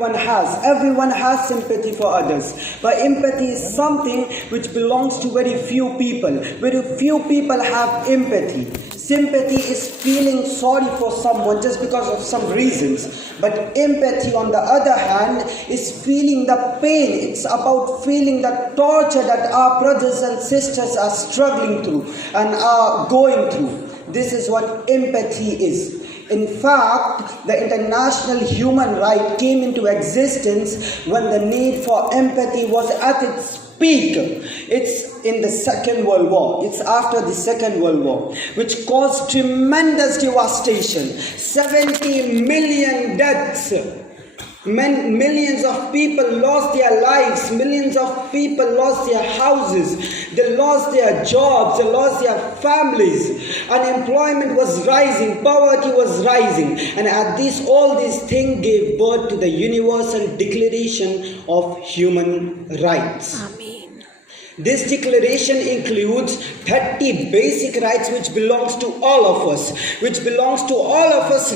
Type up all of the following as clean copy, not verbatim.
everyone has. Everyone has sympathy for others. But empathy is something which belongs to very few people. Very few people have empathy. Sympathy is feeling sorry for someone just because of some reasons. But empathy, on the other hand, is feeling the pain. It's about feeling the torture that our brothers and sisters are struggling through and are going through. This is what empathy is. In fact, the international human right came into existence when the need for empathy was at its peak. It's in the Second World War. It's after the Second World War, which caused tremendous devastation. 70 million deaths. Millions of people lost their lives. Millions of people lost their houses. They lost their jobs. They lost their families. Unemployment was rising. Poverty was rising. And all these things gave birth to the Universal Declaration of Human Rights. Amen. This declaration includes 30 basic rights which belongs to all of us,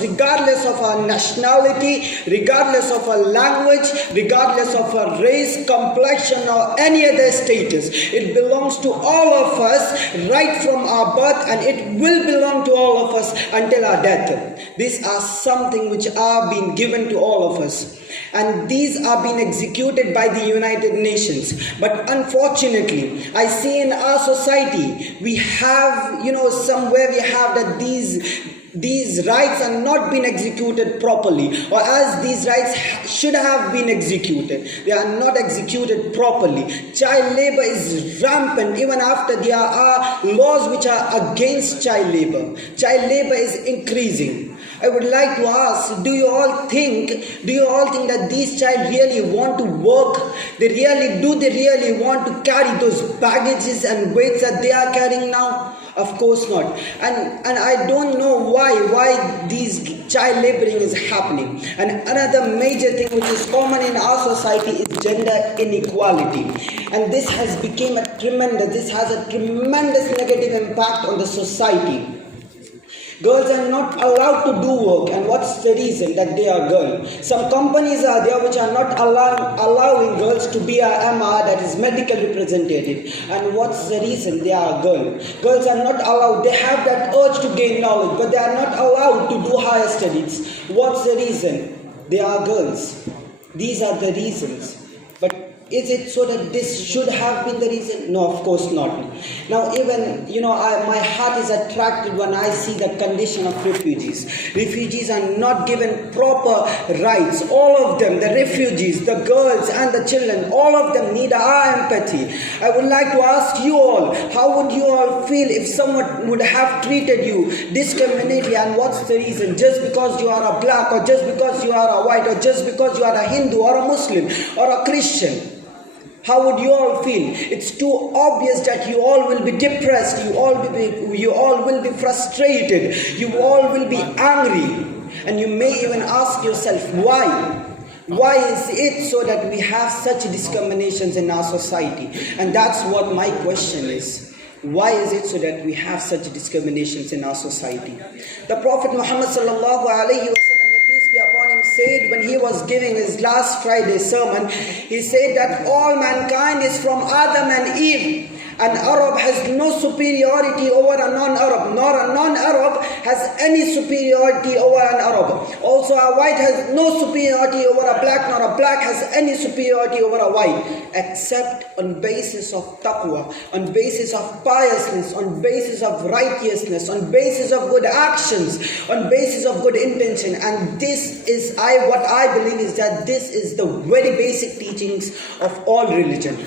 regardless of our nationality, regardless of our language, regardless of our race, complexion or any other status. It belongs to all of us right from our birth, and it will belong to all of us until our death. These are something which are being given to all of us, and these are being executed by the United Nations. But unfortunately, I see in our society, we have, somewhere we have that these rights are not being executed properly, or as these rights should have been executed. They are not executed properly. Child labor is rampant even after there are laws which are against child labor. Child labor is increasing. I would like to ask, do you all think that these child really want to work? Do they really want to carry those baggages and weights that they are carrying now? Of course not. And I don't know why these child laboring is happening. And another major thing which is common in our society is gender inequality. And this has a tremendous negative impact on the society. Girls are not allowed to do work, and what's the reason that they are girls? Some companies are there which are not allowing girls to be a MR, that is medical representative. And what's the reason? They are girls. Girls are not allowed. They have that urge to gain knowledge, but they are not allowed to do higher studies. What's the reason? They are girls. These are the reasons. But is it so that this should have been the reason? No, of course not. Now even, my heart is attracted when I see the condition of refugees. Refugees are not given proper rights. All of them, the refugees, the girls and the children, all of them need our empathy. I would like to ask you all, how would you all feel if someone would have treated you discriminately, and what's the reason? Just because you are a black, or just because you are a white, or just because you are a Hindu or a Muslim or a Christian? How would you all feel? It's too obvious that you all will be depressed, you all will be frustrated, you all will be angry, and you may even ask yourself, why? Why is it so that we have such discriminations in our society? And that's what my question is. Why is it so that we have such discriminations in our society? The Prophet Muhammad sallallahu alaihi wasallam, peace be upon him, said when he was giving his last Friday sermon, he said that all mankind is from Adam and Eve. An Arab has no superiority over a non-Arab, nor a non-Arab has any superiority over an Arab. Also a white has no superiority over a black, nor a black has any superiority over a white, except on basis of taqwa, on basis of piousness, on basis of righteousness, on basis of good actions, on basis of good intention. And this is what I believe is that this is the very basic teachings of all religion.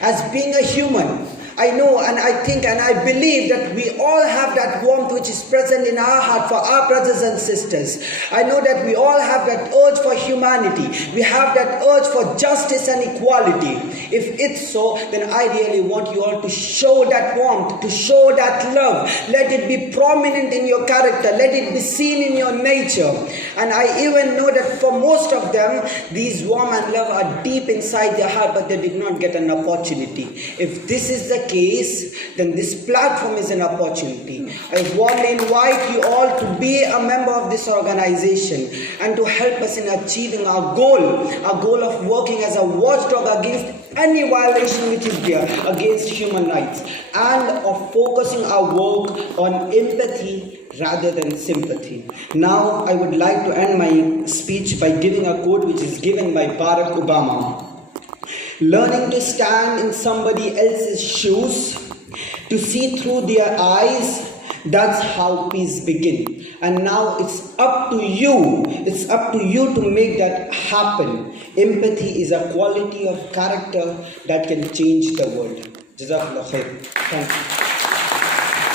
As being a human, I know and I think and I believe that we all have that warmth which is present in our heart for our brothers and sisters. I know that we all have that urge for humanity. We have that urge for justice and equality. If it's so, then I really want you all to show that warmth, to show that love. Let it be prominent in your character. Let it be seen in your nature. And I even know that for most of them, these warmth and love are deep inside their heart, but they did not get an opportunity. If this is the case, then this platform is an opportunity. I warmly invite you all to be a member of this organization and to help us in achieving our goal of working as a watchdog against any violation which is there against human rights, and of focusing our work on empathy rather than sympathy. Now, I would like to end my speech by giving a quote which is given by Barack Obama. Learning to stand in somebody else's shoes, to see through their eyes, that's how peace begins. And now it's up to you. It's up to you to make that happen. Empathy is a quality of character that can change the world. Jazakallah khair. Thank you.